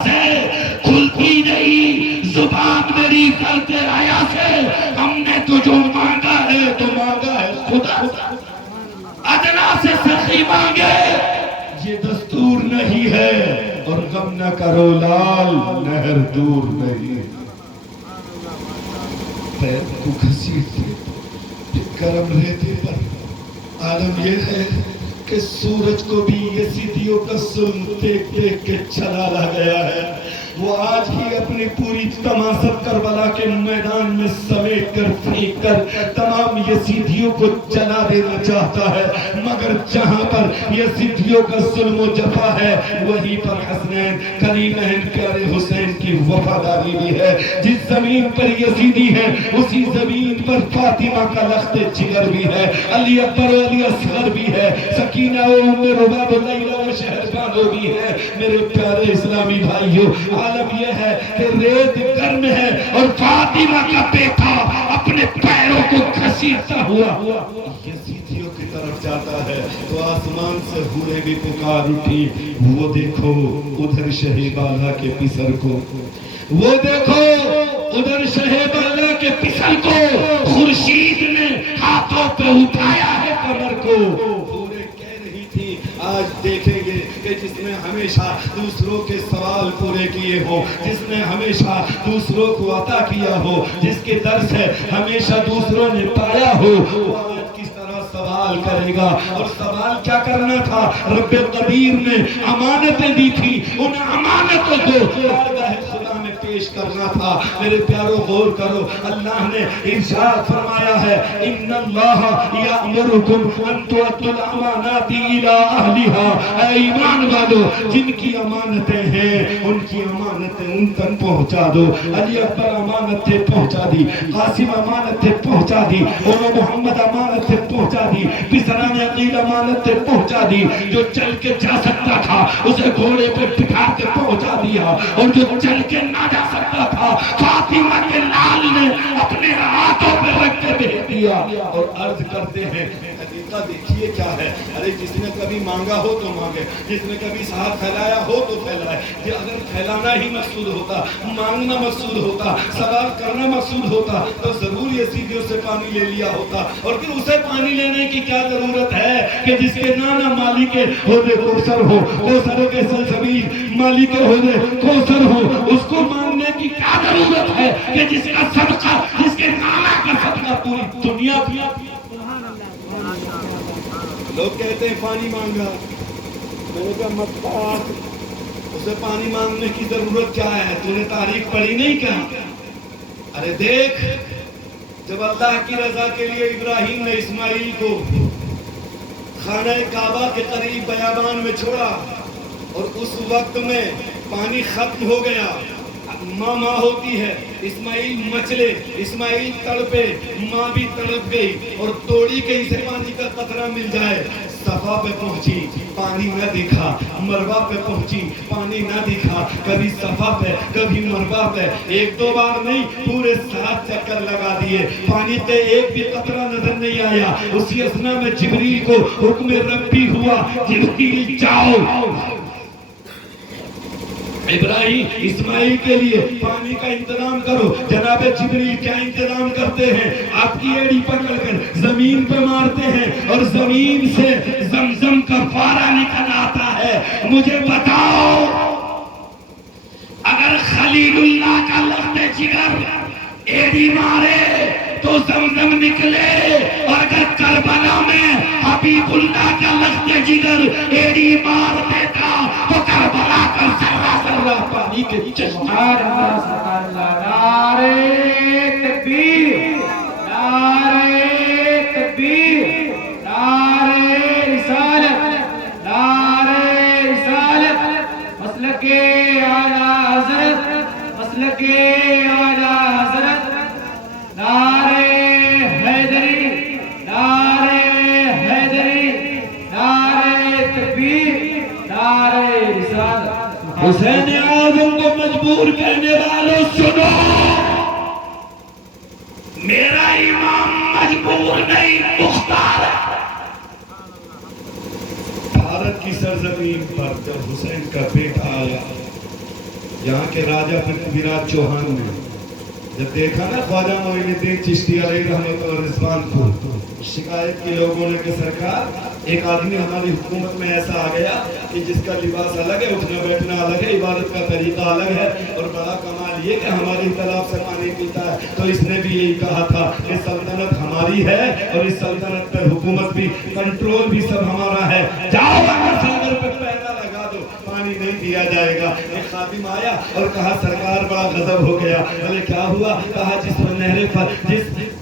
سے کھلتی نہیں زبان میری کرتے آیا سے ہم نے تو جو مانگا ہے تو مانگا ہے خدا سے ادنا سے سخی مانگے یہ دستور نہیں ہے اور غم نہ کرو لال نہر دور نہیں پیر کو گھسیٹتے گرم رہتے پر عالم یہ ہے کہ سورج کو بھی یزیدیوں کا ظلم دیکھ دیکھ کے چلا گیا ہے وہ آج ہی اپنی پوری تماثت کربلا کے میدان میں سمیٹ کر پھینک کر تمام یزیدیوں کو جلا دینا چاہتا ہے مگر جہاں پر یزیدیوں کا ظلم و جفا ہے وہی پر حسنین کریمین پیارے حسین کی وفاداری بھی ہے جس زمین پر یزیدی ہے اسی زمین پر فاطمہ کا لخت جگر بھی ہے علی اکبر و علی اصغر بھی ہے سکینہ و ام رباب و لیلہ و شہربانو بھی ہے میرے پیارے اسلامی بھائیو عالم یہ ہے کہ ریت گرم ہے اور فاطمہ کا بیٹا اپنے پیروں کو گھسیٹتا ہوا یزیدیوں کی طرف جاتا ہے تو آسمان سے حوریں بھی پکار اٹھی وہ دیکھو ادھر شہ بالا کے پسر کو وہ دیکھو ادھر شہ بالا کے پسر کو خورشید نے ہاتھوں پہ اٹھایا ہے کمر کو آج دیکھیں گے کہ جس نے ہمیشہ دوسروں کے سوال پورے کیے ہو جس نے ہمیشہ دوسروں کو عطا کیا ہو جس کے در سے ہمیشہ دوسروں نے پایا ہو وہ آج کس طرح سوال کرے گا اور سوال کیا کرنا تھا رب قدیر نے امانتیں دی تھی ان امانتوں کو بارگاہ خدا میں پیش کرنا تھا میرے پیارو غور کرو اللہ نے ارشاد فرمایا ہے ان اللہ یامرکم ان تؤدوا الامانات الی اہلها اے ایمان والو جن کی امانتیں ہیں ان کی امانتیں ان تک پہنچا دو علی اکبر امانتیں پہنچا دی قاسم امانتیں پہنچا دی اور محمد امانتیں پہنچا دی بسران عقیل امانتیں پہنچا دی جو چل کے جا سکتا تھا اسے گھوڑے پہ بٹھا کے پہنچا دیا اور جو چل کے نہ جا سکتا تھا فاطمہ کے لال نے اپنے ہاتھوں پہ رکھ کے بھیج دیا اور عرض کرتے ہیں طریقہ دیکھیے کیا ہے ارے جس نے کبھی مانگا ہو تو مانگے جس نے کبھی ساتھ پھیلایا ہو تو پھیلائے کہ اگر پھیلانا ہی مقصود ہوتا مانگنا مقصود ہوتا سوال کرنا مقصود ہوتا تو ضرور یزیدیوں سے پانی لے لیا ہوتا اور پھر اسے پانی لینے کی کیا ضرورت ہے کہ جس کے نانا مالک عہدے کوثر ہو کوثر کے سلسبیل مالک عہدے کوثر ہو اس کو مانگنے کی کیا ضرورت ہے کہ جس کا صدقہ جس کے نانا کا صدقہ پوری دنیا کیا لوگ کہتے ہیں پانی مانگا میں نے کہا مت پاک اسے پانی مانگنے کی ضرورت کیا ہے تو نے تاریخ پڑھی نہیں کیا ارے دیکھ جب اللہ کی رضا کے لیے ابراہیم نے اسماعیل کو خانہ کعبہ کے قریب بیابان میں چھوڑا اور اس وقت میں پانی ختم ہو گیا ماں ہوتی ہے اسماعیل مچلے اسماعیل تڑپے ماں بھی تڑپ گئی اور توڑی کہیں سے پانی کا قطرہ مل جائے صفا پہ پہنچی پانی نہ دکھا مروہ پہ پہنچی پانی نہ دکھا کبھی صفا پہ کبھی مروہ پہ ایک دو بار نہیں پورے 7 چکر لگا دیے پانی پہ ایک بھی قطرہ نظر نہیں آیا اسی اثنا میں جبریل کو حکم ربی ہوا جبریل جاؤ ابراہیم اسماعیل کے لیے پانی کا انتظام کرو جناب جبریل کیا انتظام کرتے ہیں آپ کی ایڑی پکڑ کر زمین پہ مارتے ہیں اور زمین سے زمزم کا فارا نکل آتا ہے مجھے بتاؤ اگر خلیل اللہ کا لخت جگر ایڑی مارے تو زمزم نکلے اور اگر کربلا میں حبیب اللہ کا لخت جگر ایڑی مار دیتا تو کربلا کا ذرہ ذرہ پانی کے چشمہ نعرہ تکبیر نعرہ تکبیر نعرہ رسالت نعرہ رسالت مسلک اعلیٰ حضرت مسلک اعلیٰ حضرت نعرہ حیدری نعرہ حیدری نعرہ تکبیر نعرہ رسالت حسین اعظم کو مجبور کرنے والوں سنو میرا امام مجبور نہیں مختار ہے بھارت کی سرزمین پر جب حسین کا بیٹا آیا یہاں کے راجہ پرتھویراج چوہان نے جب دیکھا نا خواجہ معین الدین چشتی علیہ رحمت اور رضوان کو، شکایت کی لوگوں نے کہ سرکار ایک آدمی ہماری حکومت میں ایسا آ گیا کہ جس کا لباس الگ ہے، اٹھنا بیٹھنا الگ ہے، عبادت کا طریقہ الگ ہے، اور بڑا کمال یہ کہ ہماری تالاب سے پانی پیتا ہے۔ تو اس نے بھی یہی کہا تھا کہ سلطنت ہماری ہے اور اس سلطنت پر حکومت بھی، کنٹرول بھی سب ہمارا ہے، جاؤ ساگر پہ پہنا لگا دو، پانی نہیں دیا جائے گا۔ ایک خادم آیا اور کہا سرکار بڑا غضب ہو گیا۔ بولے کیا ہوا؟ کہا جس نہر پر، جس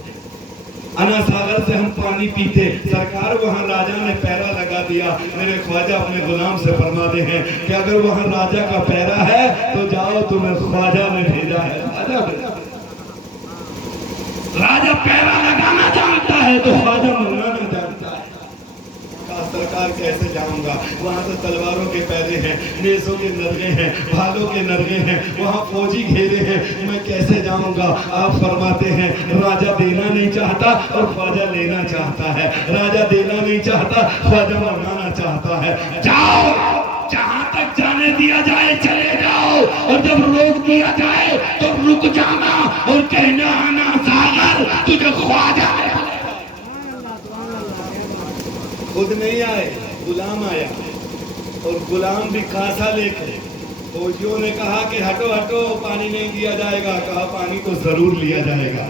انا ساگر سے ہم پانی پیتے، سرکار وہاں راجہ نے پیرا لگا دیا۔ میرے خواجہ اپنے غلام سے فرماتے ہیں کہ اگر وہاں راجہ کا پیرا ہے تو جاؤ، تمہیں خواجہ نے بھیجا ہے۔ راجہ پیرا لگانا جانتا ہے تو خواجہ منانا جانتا ہے۔ کہا سرکار کیسے جاؤں گا؟ وہاں تو تلواروں کے پیرے ہیں، نیزوں کے نرغے ہیں، بھالوں کے نرغے ہیں، وہاں فوجی گھیرے ہیں، میں کیسے جاؤں گا؟ آپ فرماتے ہیں راجہ دینا نہیں چاہتا اور خواجہ لینا چاہتا ہے، راجہ دینا نہیں چاہتا، خواجہ منانا چاہتا ہے۔ جاؤ، جہاں تک جانے دیا جائے چلے جاؤ، اور جب روک دیا جائے تو رک جانا اور کہنا انا ساگر تجھے خواجہ ہے۔ خود نہیں آئے، غلام آیا، اور غلام بھی کاسا لے کے۔ فوجیوں نے کہا کہ ہٹو ہٹو، پانی نہیں دیا جائے گا۔ کہا پانی تو ضرور لیا جائے گا۔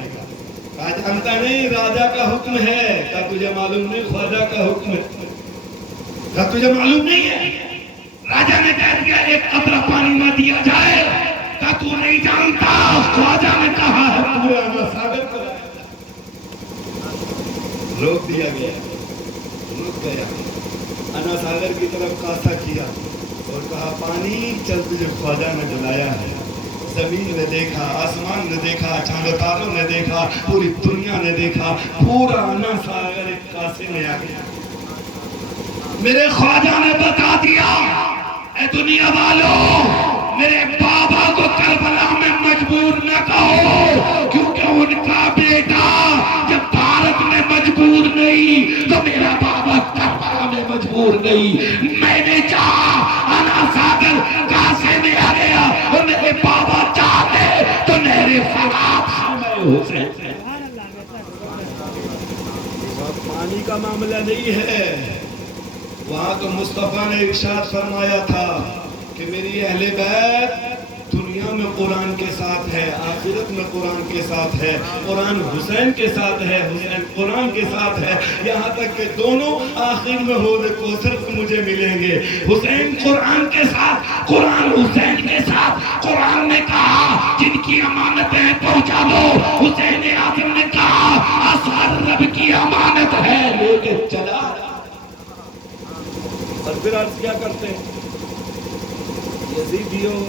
کہا جانتا نہیں راجہ کا حکم ہے۔ کہا تجھے معلوم نہیں خواجہ کا حکم ہے؟ کہا تجھے معلوم نہیں ہے؟ راجہ نے کہہ دیا ایک قطرہ پانی نہ دیا جائے۔ کہا تو نہیں جانتا، خواجہ نے کہا ہے پورے انا ساگر کو۔ روک دیا گیا، رک گیا، انا ساگر کی طرف کاسا کیا اور کہا پانی چل تجھے خواجہ نے بلایا ہے۔ زمین نے دیکھا، آسمان نے دیکھا، چاند و تاروں نے دیکھا، پوری دنیا نے دیکھا، پورا انا ساگر ایک کاسے میں آ گیا۔ میرے خواجہ نے بتا دیا اے دنیا والوں، میرے بابا کو کربلا میں مجبور نہ کہو، کیونکہ ان کا بیٹا جب بھارت میں مجبور نہیں تو میرا بابا کربلا میں مجبور نہیں۔ میں نے چاہا انا ساگر کاسے میں آ گیا، اور میرے بابا چاہتے تو نہر فرات میں ہو سکتے۔ پانی کا معاملہ نہیں ہے، وہاں تو مصطفیٰ نے ارشاد فرمایا تھا کہ میری اہل بیت دنیا میں قرآن کے ساتھ ہے، آخرت میں قرآن کے ساتھ ہے، قرآن حسین کے ساتھ ہے، حسین قرآن کے ساتھ ہے، یہاں تک کہ دونوں آخر میں حوض کوثر سے مجھے ملیں گے۔ حسین قرآن کے ساتھ، قرآن حسین کے ساتھ۔ قرآن نے کہا جن کی امانتیں پہنچا دو، حسین اعظم نے کہا اثر رب کی امانت ہے لے کے چلا۔ اور پھر عرض کیا کرتے ہیں یزیدیوں،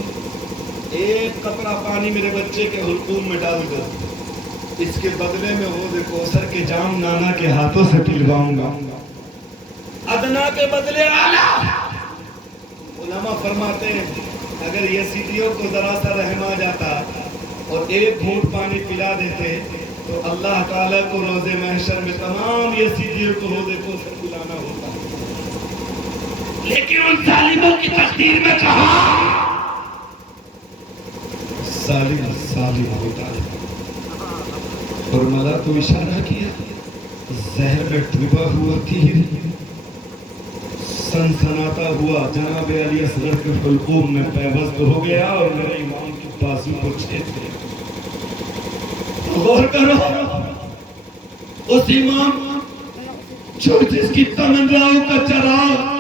ایک قطرہ پانی میرے بچے کے حلقوم میں ڈال دو، اس کے بدلے میں حوض کوثر کے جام نانا کے ہاتھوں سے پلواؤں گا۔ ادنا کے بدلے اعلیٰ۔ علماء فرماتے ہیں اگر یزیدیوں کو ذرا سا رحم آ جاتا اور ایک گھونٹ پانی پلا دیتے تو اللہ تعالیٰ کو روز محشر میں تمام یزیدیوں کو حوض کوثر پلانا ہوتا، لیکن ان ظالموں کی تقدیر میں کہا ظالم ظالم ہوتا ہے۔ اور ملا تو اشارہ کیا، زہر میں ڈوبا ہوا تیر سنسناتا ہوا جناب علی اصغر کے حلقوم میں پیوست ہو گیا اور میرے امام کی بازو کو چھید گیا۔ غور کرو، اس امام جو جس کی تمناؤں کا چراغ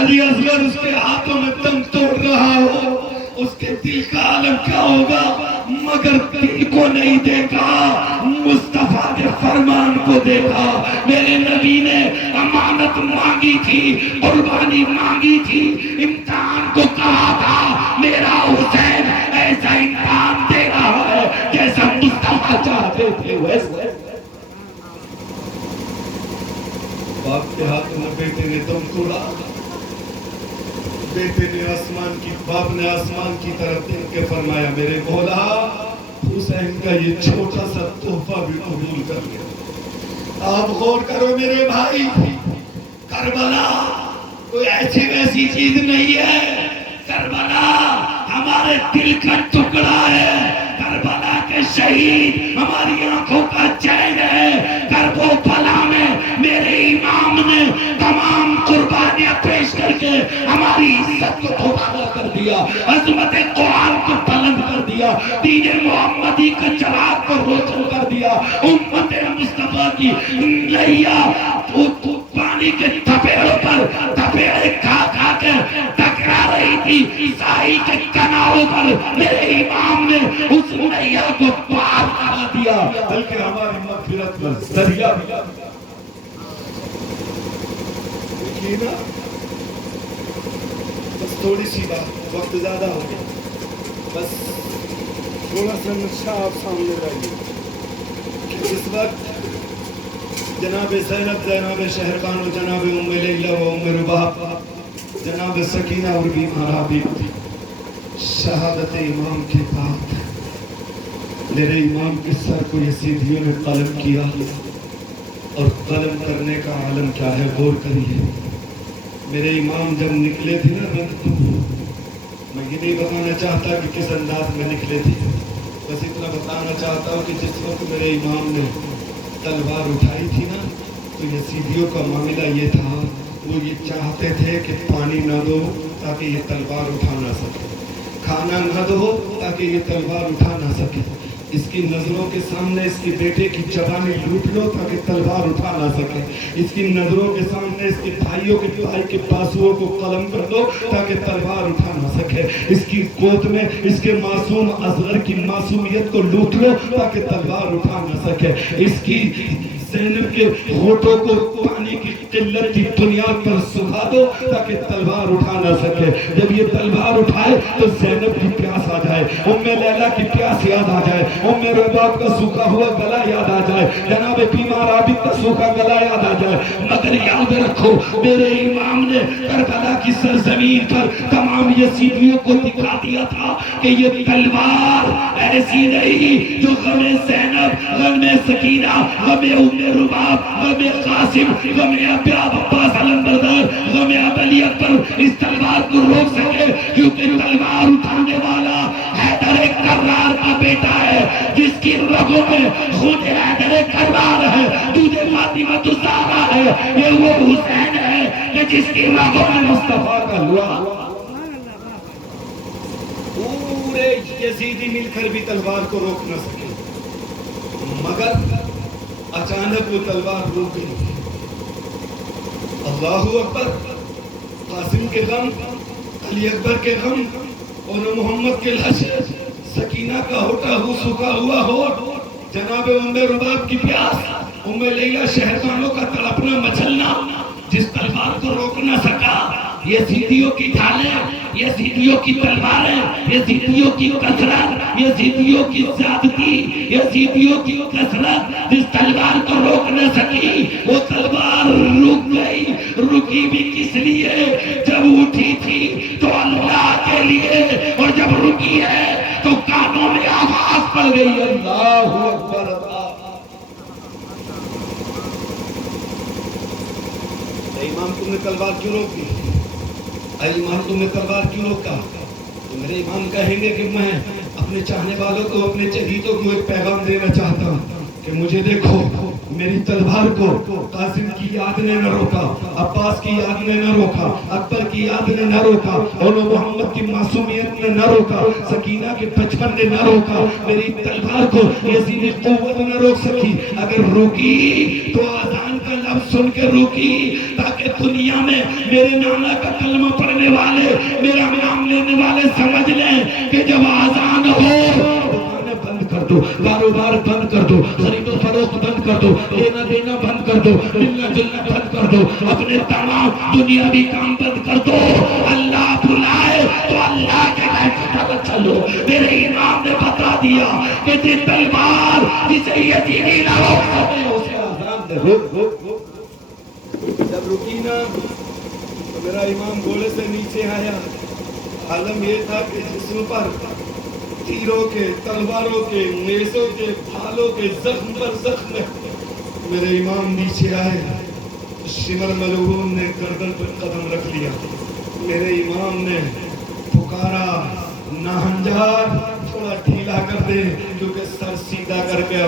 علی اصغر اس کے ہاتھوں میں دم توڑ رہا ہو، اس کے دل کا عالم کیا ہوگا؟ مگر دل کو نہیں دیکھا، مصطفیٰ کے فرمان کو دیکھا۔ میرے نبی نے امانت مانگی تھی، قربانی مانگی تھی، امتحان کو کہا تھا میرا حسین ایسا امتحان دے رہا ہے جیسا مصطفیٰ چاہتے تھے ویسے۔ باپ کے ہاتھ میں بیٹے نے دم توڑا، بیٹے نے آسمان کی، باپ نے آسمان کی طرف دیکھ کے فرمایا میرے مولا حسین کا یہ چھوٹا سا تحفہ بھی قبول کر لیا۔ آپ غور کرو میرے بھائی، کربلا کوئی ایسی ویسی چیز نہیں ہے، کربلا ہمارے دل کا ٹکڑا ہے، کربلا کے شہید ہماری آنکھوں کا چین ہے، کربلا میں میرے امام نے تمام قربانیاں پیش کر کے ہماری عزت کو دوبارہ کر دیا، عظمت قرآن کو بلند کر دیا، دین محمدی کا چراغ کو روشن کر دیا، امت مصطفیٰ کی نیا پانی کے تھپیڑوں پر تھپیڑے کھا کھا کے ٹکرا رہی تھی ساحل کے کناروں پر، میرے امام نے اس نیا کو پار کرا دیا، بلکہ ہماری مغفرت کا ذریعہ بھی دیکھیے نا۔ بس تھوڑی سی بات، وقت زیادہ ہو گیا، بس تھوڑا سا نقشہ آپ سامنے لائیے کہ اس وقت جناب زینب، جناب شہربان و جناب ام لیلہ و ام رباب، جناب سکینہ اور بیمار حبیب، شہادت امام کے بعد میرے امام کے سر کو یزیدیوں نے قلم کیا، اور قلم کرنے کا عالم کیا ہے غور کریے۔ میرے امام جب نکلے تھے نا رنگ تو، میں یہ نہیں بتانا چاہتا کہ کس انداز میں نکلے تھے، بس اتنا بتانا چاہتا ہوں کہ جس وقت میرے امام نے تلوار اٹھائی تھی نا، تو یزیدیوں کا معاملہ یہ تھا، وہ یہ چاہتے تھے کہ پانی نہ دو تاکہ یہ تلوار اٹھا نہ سکے، کھانا نہ دو تاکہ یہ تلوار اٹھا نہ سکے، اس کی نظروں کے سامنے اس کے بیٹے کی جوانی لوٹ لو تاکہ تلوار اٹھا نہ سکے، اس کی نظروں کے سامنے اس کے بھائیوں کے بھائی کے بازوؤں کو قلم کر دو تاکہ تلوار اٹھا نہ سکے، اس کی گود میں اس کے معصوم اصغر کی معصومیت کو لوٹ لو تاکہ تلوار اٹھا نہ سکے، اس کی زینب کے ہونٹوں کو پانی کی قلت کی بنیاد پر سکھا دو تاکہ تلوار اٹھا نہ سکے، جب یہ تلوار اٹھائے تو زینب کی پیاس آ جائے، ام لیلہ کی پیاس یاد آ جائے، ام رباب کا سوکھا ہوا گلا یاد آ جائے، جناب بیمار عابد کا سوکھا گلا یاد آ جائے، مگر یاد رکھو میرے امام نے کربلا کی سرزمین پر تمام یزیدیوں کو دکھا دیا تھا کہ یہ تلوار ایسی نہیں جو غم زینب، غم سکینہ، غم ام رباب، غم قاسم، غم عباس علمبردار، غم علی اکبر اس تلوار کو روک سکے، کیونکہ تلوار اٹھانے والا حیدر کرار کا بیٹا ہے، جس کی رگوں میں خون حیدر کرار ہے، دودھ فاطمہ الزہرا ہے، یہ وہ حسین ہے کہ جس کی رگوں میں مصطفیٰ کا لوا۔ پورے یزیدی مل کر بھی تلوار کو روک نہ سکے، مگر اچانک وہ تلوار روک گئی۔ اللہ اکبر، قاسم کے غم، علی اکبر کے غم، اور محمد کے لاش، سکینہ کا ہوتا ہو سکھا ہوا ہو، جناب ام رباب کی پیاس، ام لیلہ شہربانوں کا تڑپنا مچلنا، جس تلوار کو روک نہ سکا، یزیدیوں کی ڈھالیں، یزیدیوں کی تلواریں، یزیدیوں کی کثرت، یزیدیوں کی زیادتی، یزیدیوں کی کثرت، جس تلوار کو روک نہ سکی، وہ تلوار رک گئی۔ رکی بھی کس لیے؟ جب اٹھی تھی تو اللہ کے لیے، اور جب رکی ہے تو کانوں میں آواز پڑ گئی، اللہ اکبر۔ اے امام تم نے تلوار کیوں روکی؟ اے امام تم نے تلوار کیوں روکا؟ تو میرے امام کہیں گے کہ میں اپنے چاہنے والوں کو، اپنے چہیتوں کو ایک پیغام دینا چاہتا ہوں کہ مجھے دیکھو، میری تلوار کو قاسم کی یاد نے نہ روکا، عباس کی یاد نے نہ روکا، اکبر کی یاد نے نہ روکا، اور محمد کی معصومیت نے نہ روکا، سکینہ کے بچپن نے نہ روکا، میری تلوار کو یزیدی قوت نہ روک سکی۔ اگر روکی تو آذان کا لفظ سن کے روکی، تاکہ دنیا میں میرے نانا کا کلمہ پڑھنے والے، میرا نام لینے والے سمجھ لیں کہ جب آذان ہو بند کر دو، کاروبار بند کر دو، خرید و فروخت بند کر دو، لینا دینا بند کر دو، ملنا جلنا بند کر دو، اپنے تمام دنیاوی کام بند کر دو، اللہ بلائے تو اللہ کے بیٹھے چلو۔ میرے امام نے بتا دیا کہ یہ تلوار جسے یزیدی نہ روک سکے، اسے آزان دے روک۔ جب رکی نا تو میرا امام گھوڑے سے نیچے آیا، عالم یہ تھا کہ جسم پر تیروں کے، تلواروں کے، نیزوں کے، بھالوں کے زخم پر زخم ہے۔ میرے امام نیچے آئے، شمر ملعون نے گردن پر قدم رکھ لیا، میرے امام نے پکارا ناہنجار تھوڑا ڈھیلا کر دے کیونکہ سر سیدھا کر کے